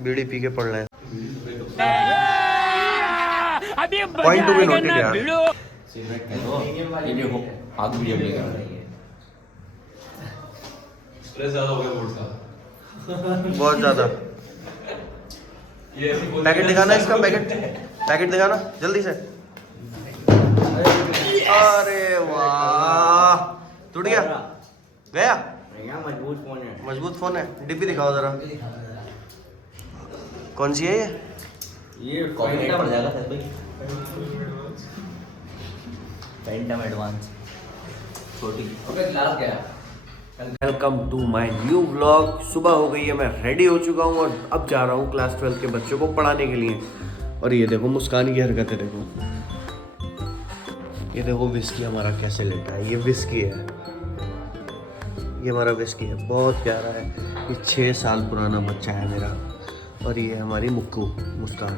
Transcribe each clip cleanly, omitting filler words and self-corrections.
बीड़ी P के पढ़ रहे हैं। पॉइंट टू बी नोटेड यार। सिगरेट है तो ये देखो आग भी जल लेगा। स्ट्रेस ज्यादा हो गया बोर्ड का। बहुत ज्यादा। पैकेट दिखाना इसका, पैकेट दिखाना जल्दी से। अरे वाह, टूट गया गया। मजबूत फोन है। डिब्बी दिखाओ जरा, कौन सी है ये कॉपीराइट पड़ जाएगा सर भाई। पेंटम एडवांस छोटी। ओके क्लास गया। Welcome to my new vlog. सुबह हो गई है, मैं रेडी हो चुका हूँ और अब जा रहा हूँ क्लास 12 के बच्चों को पढ़ाने के लिए। और ये देखो मुस्कान की हरकतें देखो। ये देखो विस्की हमारा कैसे लेटा है। ये विस्की है, ये हमारा विस्की है, बहुत प्यारा है। ये 6 साल पुराना बच्चा है मेरा। और ये हमारी मुक्कू मुस्कान।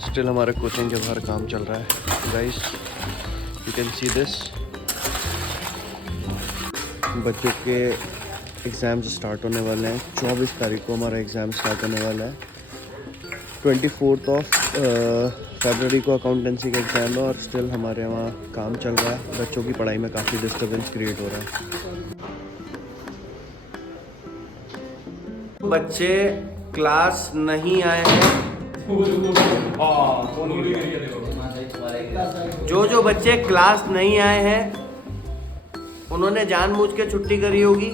स्टिल हमारे कोचिंग के बाहर काम चल रहा है guys, you can see this. बच्चों के एग्ज़ाम्स स्टार्ट होने वाले हैं। 24 तारीख को हमारा एग्ज़ाम स्टार्ट होने वाला है। 24 फरवरी को अकाउंटेंसी का एग्ज़ाम है और स्टिल हमारे वहाँ काम चल रहा है। बच्चों की पढ़ाई में काफ़ी डिस्टर्बेंस क्रिएट हो रहा है। बच्चे क्लास नहीं आए हैं। जो बच्चे क्लास नहीं आए हैं उन्होंने जानबूझ के छुट्टी करी होगी।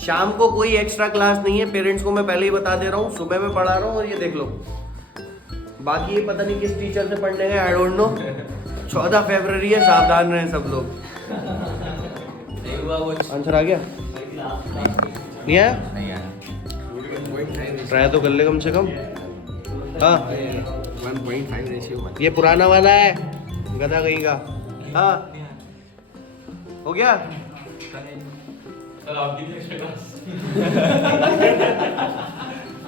शाम को कोई एक्स्ट्रा क्लास नहीं है, पेरेंट्स को मैं पहले ही बता दे रहा हूँ। सुबह में पढ़ा रहा हूँ और ये देख लो। बाकी ये पता नहीं किस टीचर से पढ़ने गए, आई डोंट नो। 14 फरवरी है, सावधान रहें सब लोग। आंसर आ गया? नहीं आया? ट्राई तो कर ले कम से कम। हाँ 1.5 रेशियो। ये पुराना वाला है, गधा कहीं का। हाँ हो गया। सर आपकी भी एक्स्ट्रा क्लास।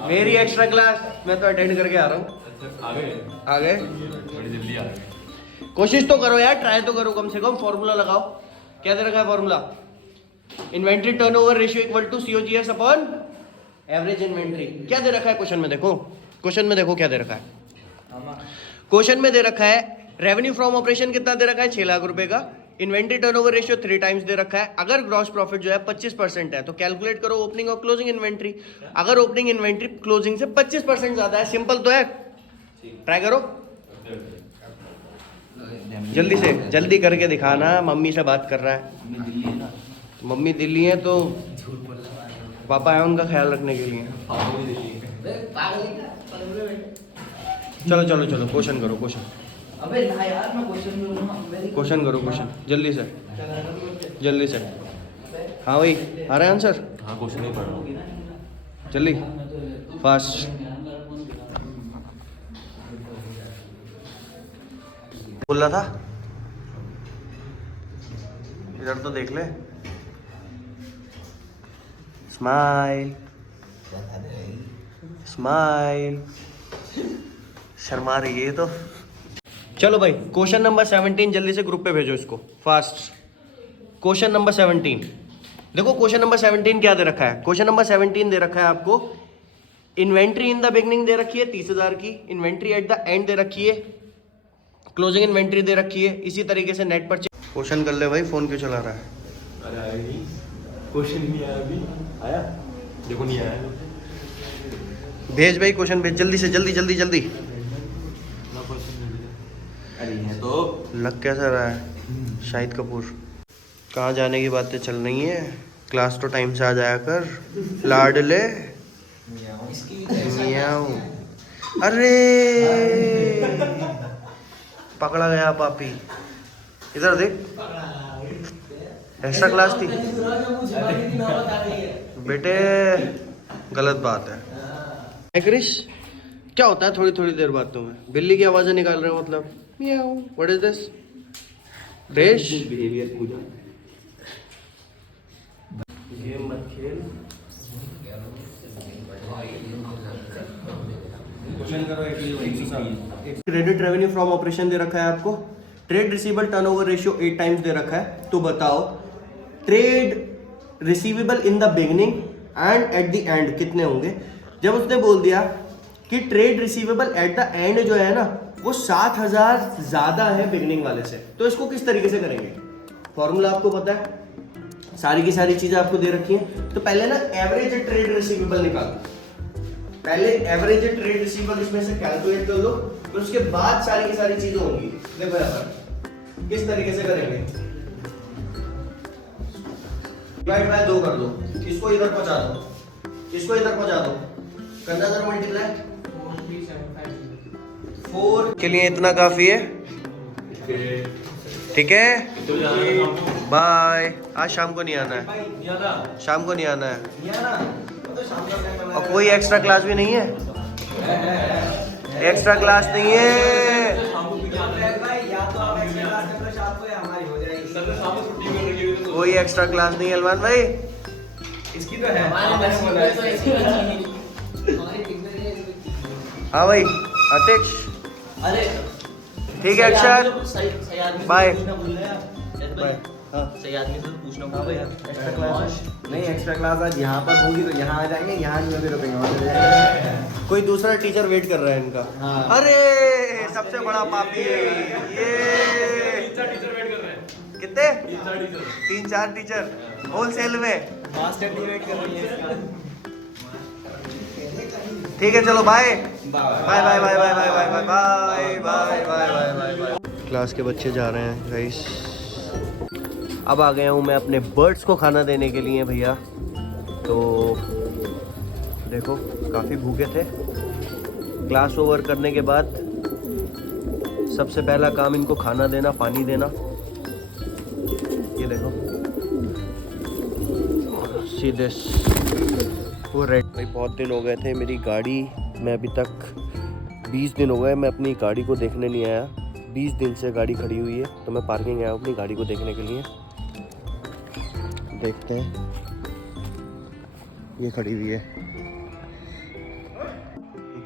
मेरी एक्स्ट्रा क्लास मैं तो अटेंड करके आ रहा हूँ। आ गए बड़ी जल्दी आ गए। कोशिश तो करो यार, ट्राई तो करो कम से कम। फॉर्मूला लगाओ। क्या दे रखा है formula? Inventory turnover ratio equal to COGS upon average inventory. क्या दे रखा है क्वेश्चन में? देखो क्वेश्चन में, देखो क्या दे रखा है। क्वेश्चन में दे रखा है रेवेन्यू फ्रॉम ऑपरेशन कितना दे रखा है? 6 लाख रुपए का। इन्वेंट्री टर्नओवर रेशियो 3 टाइम्स दे रखा है। अगर ग्रॉस प्रॉफिट जो है 25% है तो कैलकुलेट करो ओपनिंग और क्लोजिंग इन्वेंट्री। अगर ओपनिंग इन्वेंट्री क्लोजिंग से 25% ज्यादा है, सिंपल तो है। ट्राई करो जल्दी से, जल्दी करके दिखाना। मम्मी से बात कर रहा है। मम्मी दिल्ली है तो पापा है उनका ख्याल रखने के लिए। चलो चलो चलो, क्वेश्चन करो क्वेश्चन। अबे ना यार मैं क्वेश्चन करूंगा। क्वेश्चन करो क्वेश्चन, जल्दी से जल्दी से। हाँ भाई आ रहा है आंसर? हाँ क्वेश्चन ही पढ़ रहा हूँ। जल्दी फास्ट। बोल रहा था इधर तो देख ले। Smile smile. शर्मा रही है तो। चलो भाई क्वेश्चन नंबर 17 जल्दी से ग्रुप पे भेजो इसको फास्ट। क्वेश्चन नंबर 17 देखो। क्वेश्चन नंबर 17 क्या दे रखा है? क्वेश्चन नंबर 17 दे रखा है आपको इन्वेंट्री इन द बिगनिंग दे रखी है 30,000 की। Inventory at the and they रखी है। क्लोजिंग इन्वेंट्री दे रखी है। इसी तरीके से नेट परचेज। क्वेश्चन कर ले भाई, फोन क्यों चला रहा है? अरे आया नहीं, क्वेश्चन नहीं आया अभी। आया देखो, नहीं आया। भेज भाई क्वेश्चन भेज जल्दी से, जल्दी जल्दी जल्दी। ना क्वेश्चन नहीं मिला। अरे है तो लग कैसा रहा है? शाहिद कपूर। कहाँ जाने की बातें चल रही हैं? क्लास तो टाइम से आ जाया कर लाडले। मियाऊ। अरे पकड़ा गया पापी। इधर देख, एक्स्ट्रा क्लास थी बेटे, गलत बात है। क्रिश क्या होता है थोड़ी थोड़ी देर बाद तुम्हें? बिल्ली की आवाजें निकाल रहे हो मतलब? मियाऊ। What is this? देश बिहेवियर पूजा। गेम मत खेल। क्वेश्चन करो क्रेडिट रेवेन्यू फ्रॉम ऑपरेशन दे रखा है आपको। Trade receivable turnover ratio 8 times दे रखा है। तो बताओ trade receivable in the beginning and at the end कितने होंगे? जब उसने बोल दिया कि trade receivable at the end जो है ना वो 7,000 ज्यादा है बिगनिंग वाले से, तो इसको किस तरीके से करेंगे? फॉर्मूला आपको पता है, सारी की सारी चीजें आपको दे रखी हैं। तो पहले ना एवरेज ट्रेड रिसीवेबल निकालो, पहले एवरेज ट्रेड रिसीवेबल इसमें से कैलकुलेट कर लो, फिर उसके बाद सारी की सारी चीजें होंगी। देखो यहाँ पर किस तरीके से करेंगे, डिवाइड बाय 2 कर दो, इसको इधर पहुंचा दो, इसको इधर पहुंचा दो, करना जरा मल्टीप्लाई। 4 के लिए इतना काफी है, ठीक है। बाय। आज शाम को नहीं आना है, शाम को नहीं आना है। और कोई एक्स्ट्रा क्लास भी नहीं है, एक्स्ट्रा क्लास नहीं है। कोई एक्स्ट्रा क्लास नहीं है अलमान भाई, इसकी तो है। हाँ भाई अतिक्ष, अरे ठीक है अक्षर, बाय बाय। हाँ सही आदमी से पूछना भैया एक्स्ट्रा क्लास नहीं, एक्स्ट्रा क्लास आज यहाँ पर होगी तो यहाँ आ जाएंगे, यहाँ नहीं होगी रुकेंगे वहाँ चले जाएंगे। कोई दूसरा टीचर वेट कर रहा है इनका। हाँ। अरे सबसे बड़ा पापी ये, 3-4 टीचर वेट कर रहे हैं। कितने? 3-4 टीचर। 3-4 टीचर होलसेल में। मास्टर टी वेट कर रही है। ठीक है चलो bye bye bye bye bye bye bye bye bye bye bye bye bye. Class के बच्चे जा रहे हैं गाइस। अब आ गया हूँ मैं अपने बर्ड्स को खाना देने के लिए भैया। तो देखो काफ़ी भूखे थे। क्लास ओवर करने के बाद सबसे पहला काम इनको खाना देना, पानी देना। ये देखो सीधे वो रेड। भाई बहुत दिन हो गए थे मेरी गाड़ी, मैं अभी तक 20 दिन हो गए मैं अपनी गाड़ी को देखने नहीं आया। 20 दिन से गाड़ी खड़ी हुई है, तो मैं पार्किंग आया हूँ अपनी गाड़ी को देखने के लिए। देखते हैं, ये खड़ी हुई है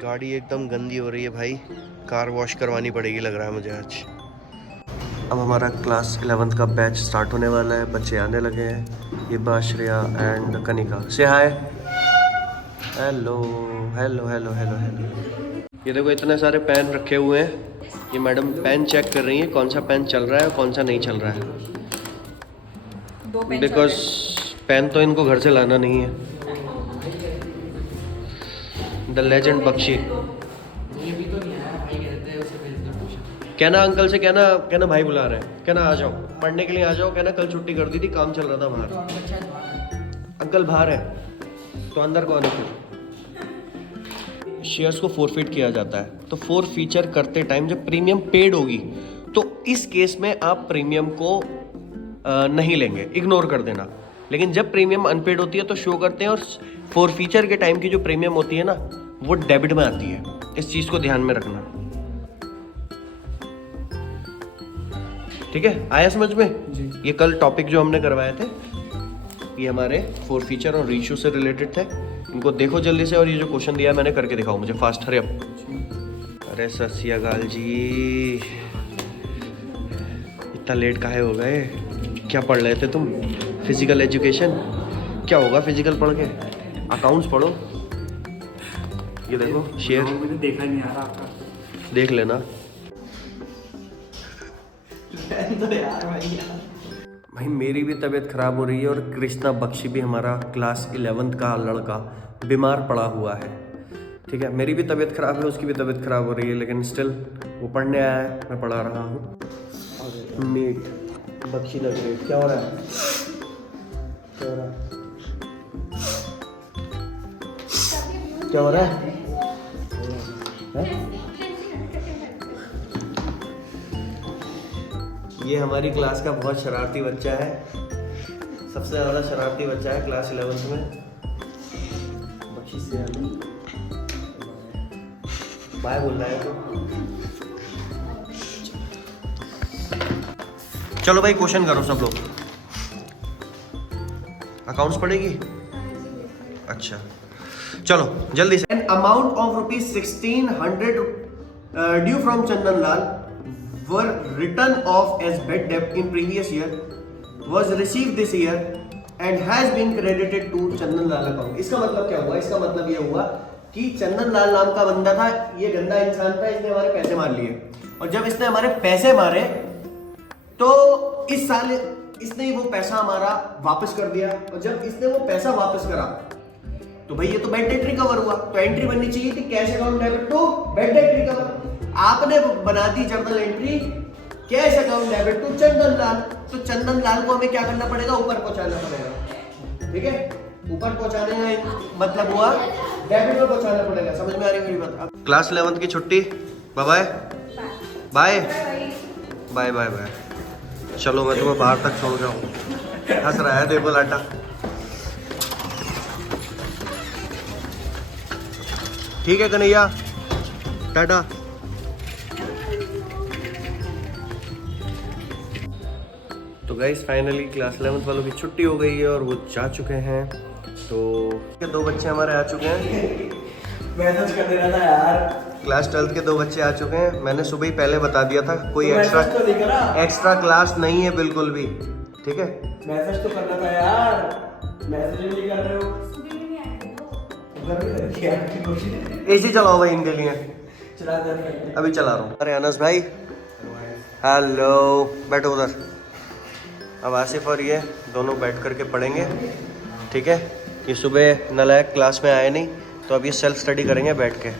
गाड़ी, एकदम गंदी हो रही है भाई, कार वॉश करवानी पड़ेगी लग रहा है मुझे आज। अब हमारा क्लास 11th का बैच स्टार्ट होने वाला है, बच्चे आने लगे हैं। ये बाश्रिया एंड कनिका, से hi, hello hello hello hello hello. ये देखो इतने सारे पेन रखे हुए हैं, ये मैडम पेन चेक कर रही है कौन सा पेन चल रहा है और कौन सा नहीं चल रहा है। बिकॉज पेन तो इनको घर से लाना नहीं है। द लेजेंड बख्शी, कहना अंकल से, कहना भाई बुला रहे हैं, कहना आ जाओ पढ़ने के लिए आ जाओ, कहना कल छुट्टी कर दी थी, काम चल रहा था बाहर। अंकल बाहर है तो अंदर कौन है फिर? शेयर्स को फोरफिट किया जाता है, तो फोरफीचर करते टाइम जब प्रीमियम पेड होगी तो इस केस में आप प्रीमियम को नहीं लेंगे, इग्नोर कर देना। लेकिन जब प्रीमियम अनपेड होती है तो शो करते हैं, और फोरफीचर के टाइम की जो प्रीमियम होती है ना वो डेबिट में आती है। इस चीज़ को ध्यान में रखना, ठीक है? आया समझ में? ये कल टॉपिक जो हमने करवाए थे ये हमारे फोरफीचर और रीशू से रिलेटेड थे। इनको देखो जल्दी से, और ये जो क्वेश्चन दिया है मैंने करके दिखाओ मुझे फास्ट, हरी अप। अरे सत श्री अकाल जी, इतना लेट काहे हो गए? क्या पढ़ रहे थे तुम? Physical education? क्या होगा फिजिकल पढ़ के? अकाउंट्स पढ़ो। ये देखो शेयर, मुझे देखा नहीं आ रहा आपका, देख लेना तो यार भाई। भाई। मेरी भी तबीयत ख़राब हो रही है, और कृष्णा बख्शी भी हमारा क्लास 11th का लड़का बीमार पड़ा हुआ है, ठीक है? मेरी भी तबीयत ख़राब है, उसकी भी तबीयत ख़राब हो रही है, लेकिन स्टिल वो पढ़ने आया है, मैं पढ़ा रहा हूँ। मीट बख्शी लग रही है। क्या हो रहा है? क्या हो रहा है? क्या हो रहा है? ये हमारी क्लास का बहुत शरारती बच्चा है, सबसे ज़्यादा शरारती बच्चा है क्लास 11th में। बख्शी से बाय बोल रहा है तो। चलो भाई क्वेश्चन करो सब लोग। अकाउंट्स पढ़ेगी? अच्छा चलो जल्दी से। An amount of ₹1600 due from Chandan Lal were written off as bad debt in previous year, was received this year and has been credited to Chandan Lal account। इसका मतलब क्या हुआ? इसका मतलब ये हुआ कि चंदन लाल नाम का बंदा था, ये गंदा इंसान था, इसने हमारे पैसे मार लिए। और जब इसने हमारे पैसे मारे तो इस साल इसने वो पैसा हमारा वापस कर दिया। और जब इसने वो पैसा वापस करा तो भाई ये तो बैड डेट रिकवर हुआ, तो एंट्री बननी चाहिए थी cash account debit to bad debt recover. आपने बना दी journal entry cash account debit to Chandan Lal. तो चंदन लाल को हमें क्या करना पड़ेगा, ऊपर पहुंचाना पड़ेगा। ठीक है, ऊपर पहुंचाने का मतलब हुआ डेबिट में पहुंचाना पड़ेगा। समझ में आ रही है मेरी बात? क्लास 11th की छुट्टी, bye bye bye bye bye. चलो मैं तुम्हें बाहर तक छोड़ जाऊँ। हंस रहा है देखो लाटा। ठीक है कन्हैया, टाटा। तो गाइस फाइनली क्लास 11th वालों की छुट्टी हो गई है और वो जा चुके हैं। तो 2 बच्चे हमारे आ चुके हैं। मैसेज कर देना था यार। क्लास 12th के 2 बच्चे आ चुके हैं। मैंने सुबह ही पहले बता दिया था, कोई तो मैसेज तो नहीं करा? एक्स्ट्रा क्लास नहीं है बिल्कुल भी। ठीक है, मैसेज तो करना था यार, मैसेज नहीं कर रहे हो। एसी चलाओ भाई इनके लिए। चला दे अभी चला रहा हूँ। अरे अनस भाई, हेलो, बैठो उधर। अब आसिफ और ये दोनों बैठ करके पढ़ेंगे। ठीक है, ये सुबह नालायक क्लास में आए नहीं, तो अब ये सेल्फ स्टडी करेंगे बैठ के।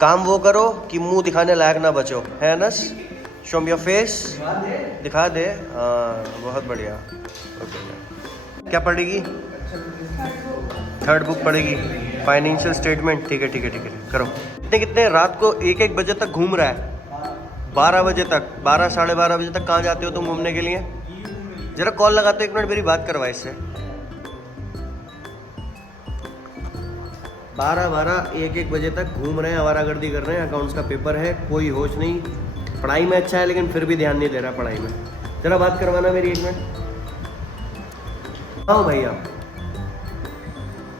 काम वो करो कि मुंह दिखाने लायक ना बचो, है Anas? Show me your face, दिखा दे। हाँ बहुत बढ़िया। ओके, क्या पढ़ेगी? 3rd बुक पढ़ेगी, फाइनेंशियल स्टेटमेंट। ठीक है ठीक है ठीक है, करो। कितने रात को 1-1 बजे तक घूम रहा है, 12 बजे तक, 12 साढ़े 12 बजे तक कहाँ जाते हो तुम घूमने के लिए? जरा कॉल लगाते, 1 मिनट मेरी बात करवा इससे। 12-1-1 बजे तक घूम रहे हैं, आवारागर्दी कर रहे हैं। अकाउंट्स का पेपर है, कोई होश नहीं। पढ़ाई में अच्छा है लेकिन फिर भी ध्यान नहीं दे रहा पढ़ाई में। जरा बात करवाना मेरी 1 मिनट। आओ भैया,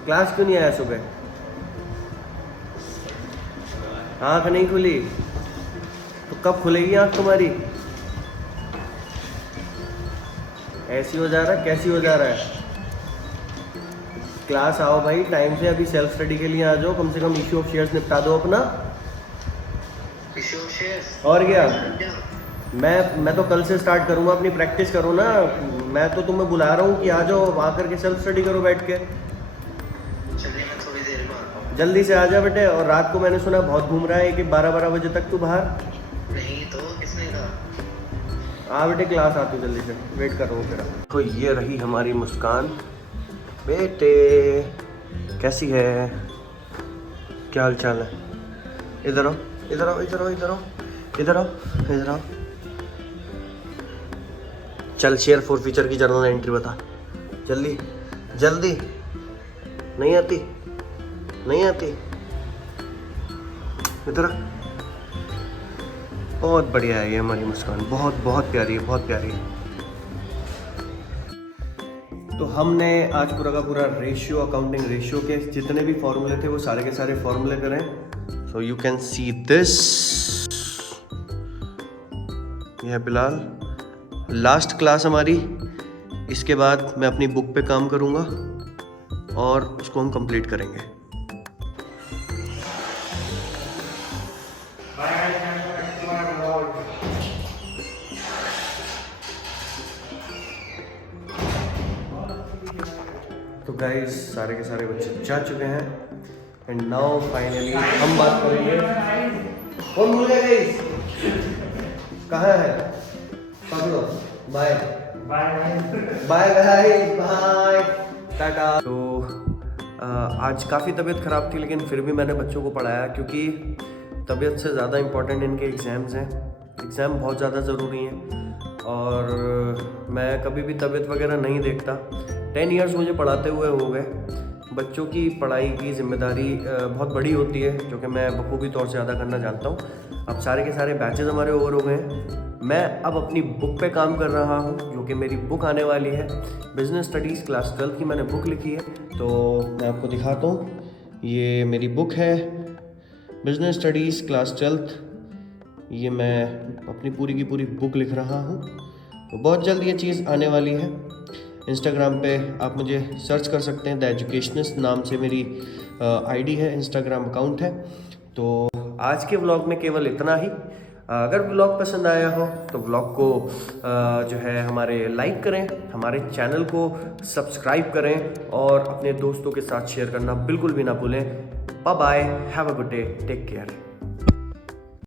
क्लास क्यों नहीं आया सुबह? आँख नहीं खुली तो कब खुलेगी आँख तुम्हारी? ऐसी हो जा रहा है, कैसी हो जा रहा है? क्लास आओ भाई टाइम से। अभी सेल्फ स्टडी के लिए आ जाओ, कम से कम इश्यू ऑफ शेयर्स निपटा दो अपना। और क्या, मैं तो कल से स्टार्ट करूंगा, अपनी प्रैक्टिस करो ना। मैं तो तुम्हें बुला रहा हूँ कि आ जाओ, आ करके सेल्फ स्टडी करो बैठ के। चलिए मैं थोड़ी देर में आता हूँ। जल्दी से आ जा बेटे। और रात को मैंने सुना बहुत घूम रहा है कि 12-12 बजे तक तू बाहर। नहीं तो किसने कहा? आ बेटे, क्लास आ तू जल्दी से, वेट कर रहा हूँ तेरा। तो ये रही हमारी मुस्कान। बेटे कैसी है, क्या हाल चाल है? इधर आओ इधर आओ इधर आओ इधर आओ इधर आओ इधर आओ। चल शेयर फॉर फ्यूचर की जर्नल एंट्री बता जल्दी जल्दी। नहीं आती, नहीं आती, इधर आ। बहुत बढ़िया है ये हमारी मुस्कान, बहुत बहुत प्यारी है, बहुत प्यारी है। तो हमने आज पूरा का पूरा रेशियो, अकाउंटिंग रेशियो के जितने भी फॉर्मूले थे वो सारे के सारे फॉर्मूले करें। So you can see this. ये है बिलाल, लास्ट क्लास हमारी। इसके बाद मैं अपनी बुक पे काम करूँगा और उसको हम कंप्लीट करेंगे। तो गाइस सारे के सारे बच्चे जा चुके हैं एंड नाउ फाइनली हम बात करेंगे। कौन भूल गया गाइस? कहाँ है? पकड़ो, bye bye guys, bye ta-ta. तो आज काफ़ी तबीयत ख़राब थी लेकिन फिर भी मैंने बच्चों को पढ़ाया, क्योंकि तबीयत से ज़्यादा इम्पोर्टेंट इनके एग्ज़ाम्स हैं। एग्ज़ाम बहुत ज़्यादा ज़रूरी हैं और मैं कभी भी तबीयत वगैरह नहीं देखता। 10 इयर्स मुझे पढ़ाते हुए हो गए। बच्चों की पढ़ाई की जिम्मेदारी बहुत बड़ी होती है, जो कि मैं बखूबी तौर से अदा करना जानता हूँ। अब सारे के सारे बैचेस हमारे ओवर हो गए हैं। मैं अब अपनी बुक पे काम कर रहा हूँ, जो कि मेरी बुक आने वाली है। बिजनेस स्टडीज़ क्लास 12 की मैंने बुक लिखी है, तो मैं आपको दिखाता हूँ। ये मेरी बुक है, बिजनेस स्टडीज़ क्लास 12। ये मैं अपनी पूरी की पूरी बुक लिख रहा हूँ। तो बहुत जल्द ये चीज़ आने वाली है। इंस्टाग्राम पे आप मुझे सर्च कर सकते हैं, द एजुकेशनिस्ट नाम से मेरी आईडी है, इंस्टाग्राम अकाउंट है। तो आज के व्लॉग में केवल इतना ही। अगर व्लॉग पसंद आया हो तो व्लॉग को जो है हमारे लाइक करें, हमारे चैनल को सब्सक्राइब करें और अपने दोस्तों के साथ शेयर करना बिल्कुल भी ना भूलें। Bye bye, have a good day, take care.